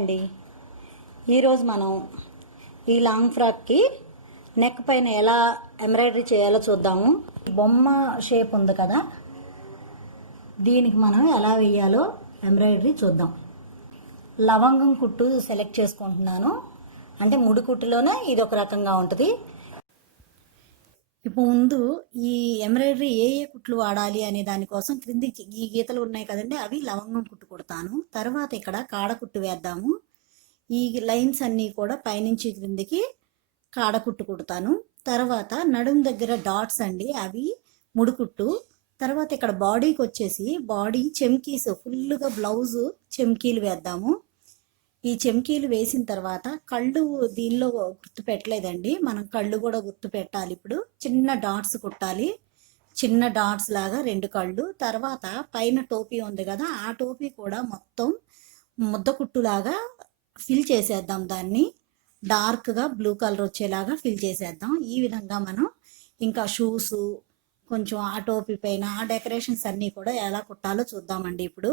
అండి. ఈరోజు మనం ఈ లాంగ్ ఫ్రాక్కి నెక్ పైన ఎలా ఎంబ్రాయిడరీ చేయాలో చూద్దాము. బొమ్మ షేప్ ఉంది కదా, దీనికి మనం ఎలా వేయాలో ఎంబ్రాయిడరీ చూద్దాం. లవంగం కుట్టు సెలెక్ట్ చేసుకుంటున్నాను, అంటే ముడి కుట్టులోనే ఇది ఒక రకంగా ఉంటుంది. ఇప్పుడు ముందు ఈ ఎంబ్రాయిడరీ ఏ కుట్లు వాడాలి అనే దానికోసం క్రింది ఈ గీతలు ఉన్నాయి కదండి, అవి లవంగం కుట్టు కుడతాను. తర్వాత ఇక్కడ కాడ కుట్టు వేద్దాము. ఈ లైన్స్ అన్నీ కూడా పైనుంచి క్రిందికి కాడ కుట్టు కుడతాను. తర్వాత నడుము దగ్గర డాట్స్ అండి, అవి ముడుకుట్టు. తర్వాత ఇక్కడ బాడీకి వచ్చేసి బాడీ చెమ్కీస్ ఫుల్గా బ్లౌజు చెమ్కీలు వేద్దాము. ఈ చెమ్కీలు వేసిన తర్వాత కళ్ళు దీనిలో గుర్తు పెట్టలేదండి, మనం కళ్ళు కూడా గుర్తు పెట్టాలి. ఇప్పుడు చిన్న డాట్స్ కుట్టాలి, చిన్న డాట్స్ లాగా 2 కళ్ళు. తర్వాత పైన టోపీ ఉంది కదా, ఆ టోపీ కూడా మొత్తం ముద్ద కుట్టులాగా ఫిల్ చేసేద్దాం. దాన్ని డార్క్గా బ్లూ కలర్ వచ్చేలాగా ఫిల్ చేసేద్దాం. ఈ విధంగా మనం ఇంకా షూస్ కొంచెం ఆ టోపీ పైన ఆ డెకరేషన్స్ అన్నీ కూడా ఎలా కుట్టాలో చూద్దామండి. ఇప్పుడు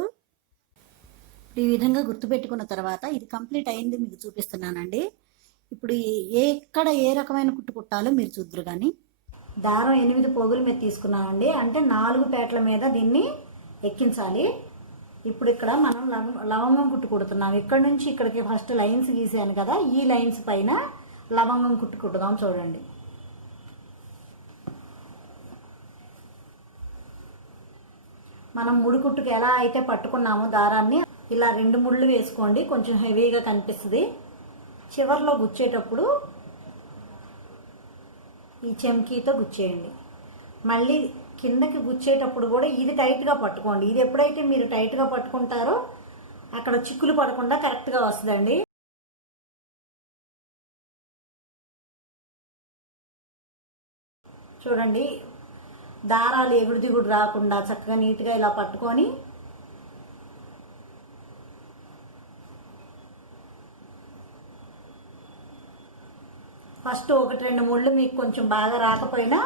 ఈ విధంగా గుర్తుపెట్టుకున్న తర్వాత ఇది కంప్లీట్ అయింది మీకు చూపిస్తున్నానండి. ఇప్పుడు ఎక్కడ ఏ రకమైన కుట్టు కుట్టాలో మీరు చూద్దరు. కానీ దారం 8 పోగుల మీద తీసుకున్నామండి, అంటే 4 పేటల మీద దీన్ని ఎక్కించాలి. ఇప్పుడు ఇక్కడ మనం లవంగం కుట్టు కుడుతున్నాం. ఇక్కడ నుంచి ఇక్కడికి ఫస్ట్ లైన్స్ గీసాను కదా, ఈ లైన్స్ పైన లవంగం కుట్టు కుట్టుదాం. చూడండి, మనం ముడి కుట్టుకు ఎలా అయితే పట్టుకున్నామో దారాన్ని ఇలా 2 ముళ్ళు వేసుకోండి, కొంచెం హెవీగా కనిపిస్తుంది. చివర్లో గుచ్చేటప్పుడు ఈ చెమ్కీతో గుచ్చేయండి. మళ్ళీ కిందకి గుచ్చేటప్పుడు కూడా ఇది టైట్గా పట్టుకోండి. ఇది ఎప్పుడైతే మీరు టైట్గా పట్టుకుంటారో అక్కడ చిక్కులు పడకుండా కరెక్ట్గా వస్తుందండి. చూడండి, దారాలు ఎగుడు దిగుడు రాకుండా చక్కగా నీట్గా ఇలా పట్టుకొని ఫస్ట్ 1-2 ముళ్ళు మీకు కొంచెం బాగా రాకపోయినా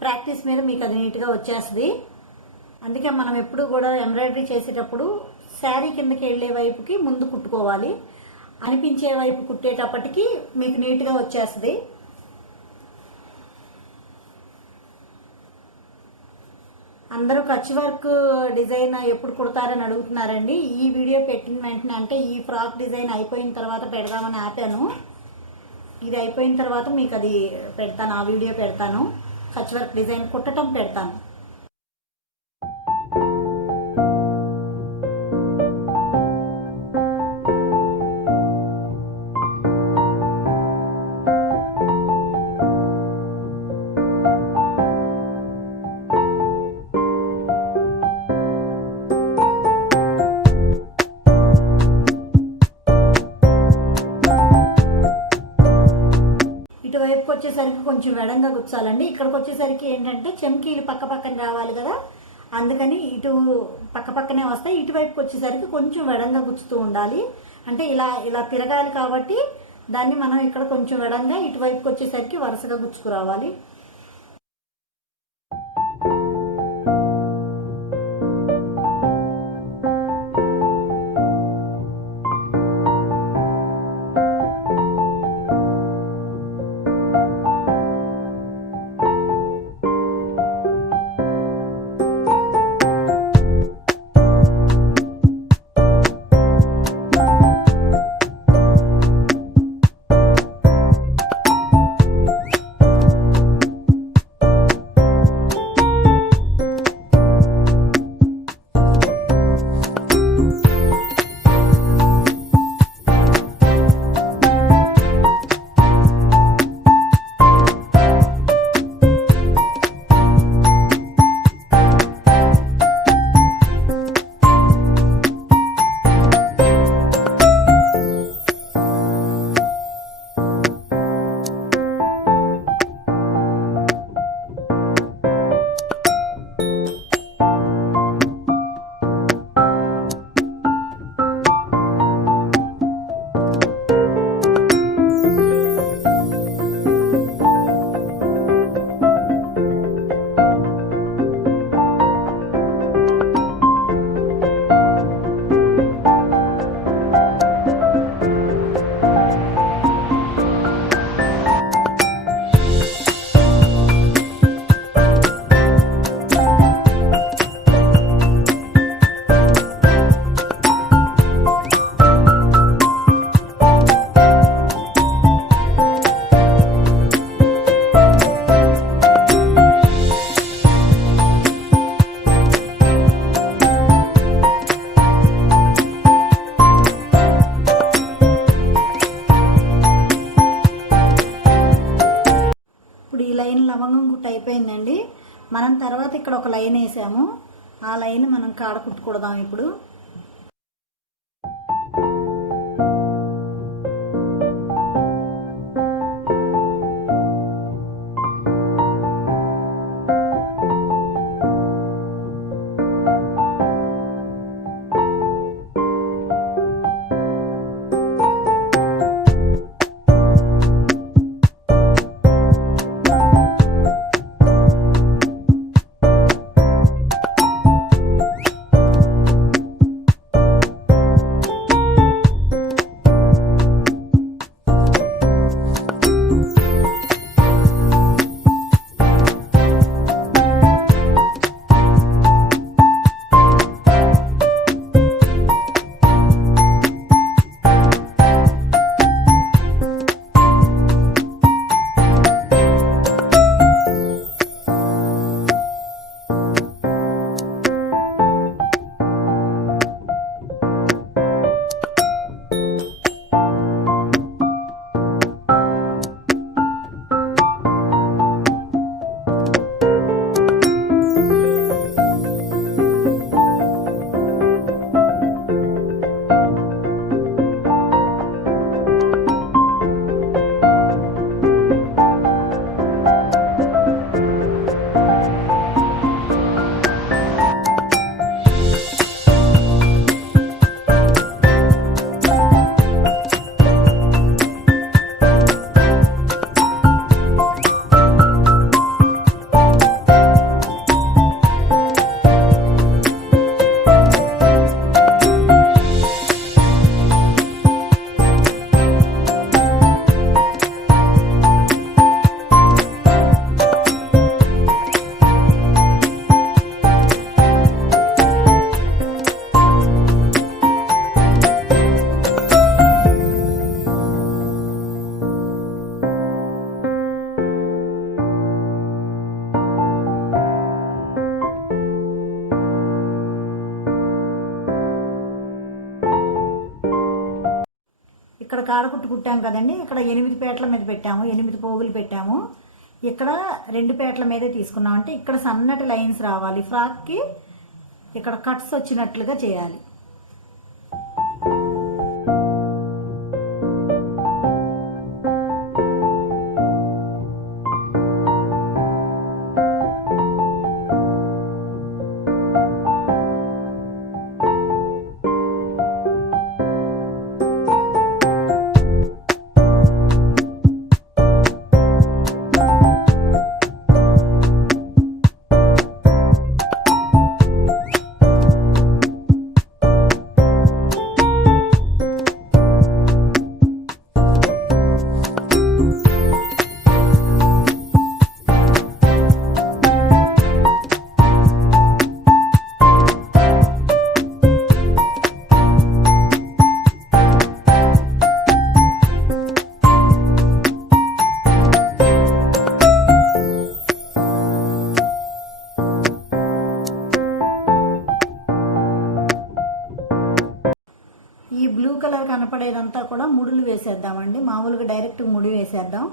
ప్రాక్టీస్ మీద మీకు అది నీట్గా వచ్చేస్తుంది. అందుకే మనం ఎప్పుడు కూడా ఎంబ్రాయిడరీ చేసేటప్పుడు శారీ కిందకి వెళ్ళే వైపుకి ముందు కుట్టుకోవాలి. అనిపించే వైపు కుట్టేటప్పటికి మీకు నీట్గా వచ్చేస్తుంది. అందరూ కచ్ వర్క్ డిజైన్ ఎప్పుడు కుడతారని అడుగుతున్నారండి. ఈ వీడియో పెట్టిన వెంటనే, అంటే ఈ ఫ్రాక్ డిజైన్ అయిపోయిన తర్వాత పెడదామని ఆపాను. ఇది అయిపోయిన తర్వాత మీకు అది పెడతాను, ఆ వీడియో పెడతాను. కచ్ వర్క్ డిజైన్ కుట్టడం పెడతాను. ఇటువైపుకి వచ్చేసరికి కొంచెం వెడంగా గుచ్చాలండి. ఇక్కడికి వచ్చేసరికి ఏంటంటే చెమ్కీలు పక్క పక్కన రావాలి కదా, అందుకని ఇటు పక్క పక్కనే వస్తాయి. ఇటువైపుకి వచ్చేసరికి కొంచెం వెడంగా గుచ్చుతూ ఉండాలి. అంటే ఇలా ఇలా తిరగాలి కాబట్టి దాన్ని మనం ఇక్కడ కొంచెం వెడంగా, ఇటువైపుకి వచ్చేసరికి వరుసగా గుచ్చుకురావాలి. లైన్ లవంగం కుట్టు అయిపోయిందండి. మనం తర్వాత ఇక్కడ ఒక లైన్ వేసాము, ఆ లైన్ మనం కాడ కుట్టుకూడదాం ఇప్పుడు. ఇక్కడ కాడకుట్టు కుట్టాం కదండి, ఇక్కడ 8 పేటల మీద పెట్టాము, 8 పోగులు పెట్టాము. ఇక్కడ 2 పేటల మీదే తీసుకున్నాం. అంటే ఇక్కడ సన్నటి లైన్స్ రావాలి, ఫ్రాక్కి ఇక్కడ కట్స్ వచ్చినట్లుగా చేయాలి. ఈ బ్లూ కలర్ కనపడేదంతా కూడా ముడులు వేసేద్దామండి. మామూలుగా డైరెక్ట్ ముడి వేసేద్దాం.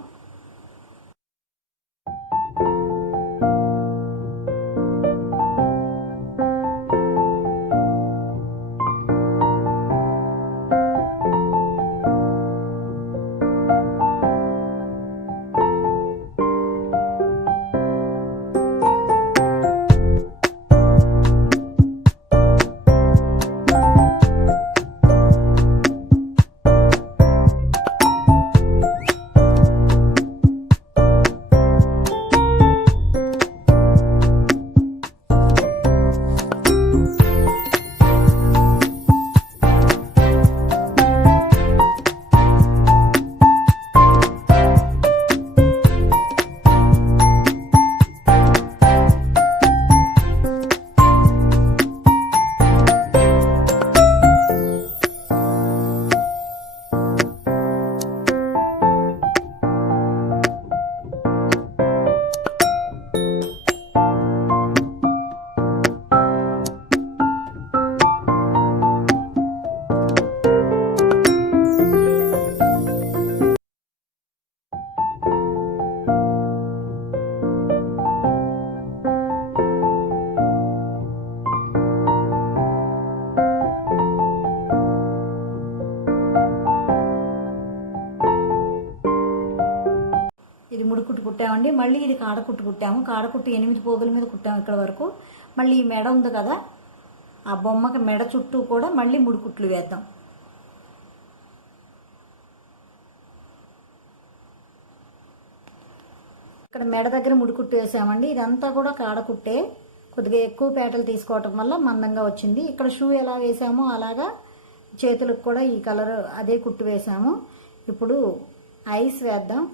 కుట్టామండి. మళ్ళీ ఇది కాడకుట్టు కుట్టాము. కాడకుట్టు 8 పోగుల మీద కుట్టాము ఇక్కడ వరకు. మళ్ళీ ఈ మెడ ఉంది కదా, ఆ బొమ్మకి మెడ చుట్టూ కూడా మళ్ళీ 3 కుట్లు వేద్దాం. ఇక్కడ మెడ దగ్గర 3 కుట్టు వేసామండి. ఇదంతా కూడా కాడకుట్టే, కొద్దిగా ఎక్కువ పేటలు తీసుకోవటం వల్ల మందంగా వచ్చింది. ఇక్కడ షూ ఎలా వేసామో అలాగా చేతులకు కూడా ఈ కలర్ అదే కుట్టు వేసాము. ఇప్పుడు ఐస్ వేద్దాం.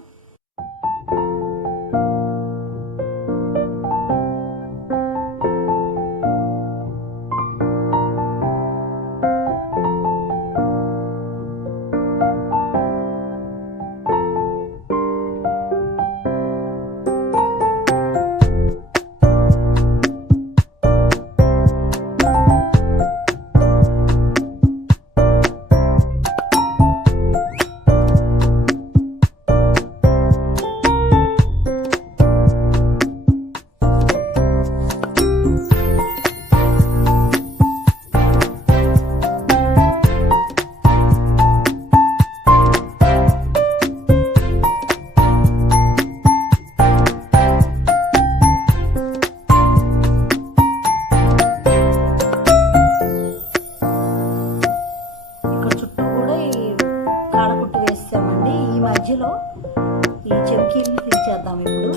మధ్యలో ఈ చెమ్కీలను ఫిల్ చేద్దాం ఇప్పుడు.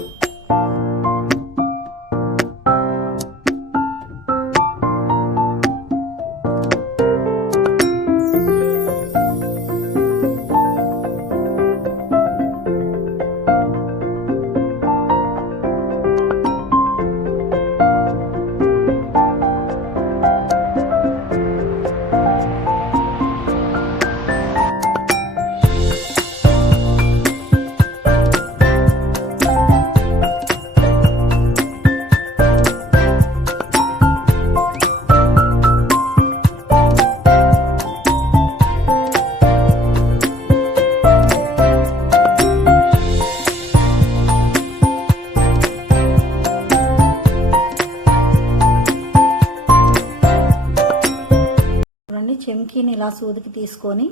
చెమ్కీని ఇలా సూదికి తీసుకొని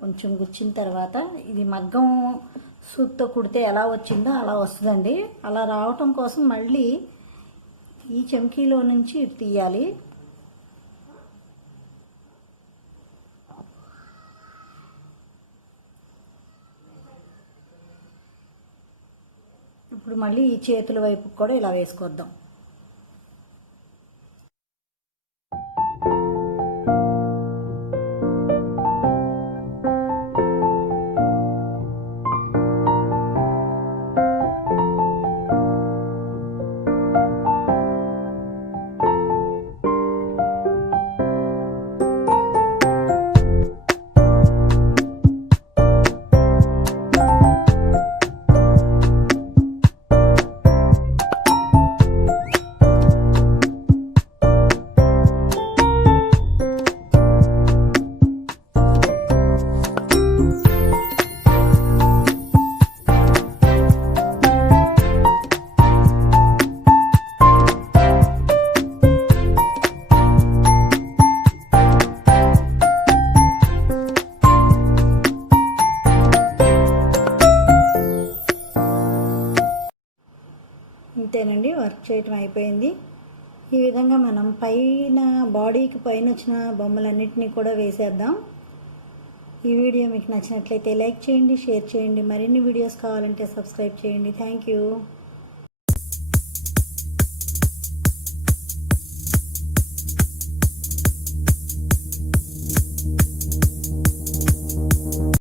కొంచెం గుచ్చిన తర్వాత ఇది మగ్గం సూత్తో కుడితే ఎలా వచ్చిందో అలా వస్తుందండి. అలా రావటం కోసం మళ్ళీ ఈ చెమ్కీలో నుంచి ఇటు తీయాలి. ఇప్పుడు మళ్ళీ ఈ చేతుల వైపు కూడా ఇలా వేసుకొద్దాం. ఇంతేనండి, వర్క్ చేయటం అయిపోయింది. ఈ విధంగా మనం పైన బాడీకి పైన వచ్చిన బొమ్మలన్నిటినీ కూడా వేసేద్దాం. ఈ వీడియో మీకు నచ్చినట్లయితే లైక్ చేయండి, షేర్ చేయండి. మరిన్ని వీడియోస్ కావాలంటే సబ్స్క్రైబ్ చేయండి. Thank you.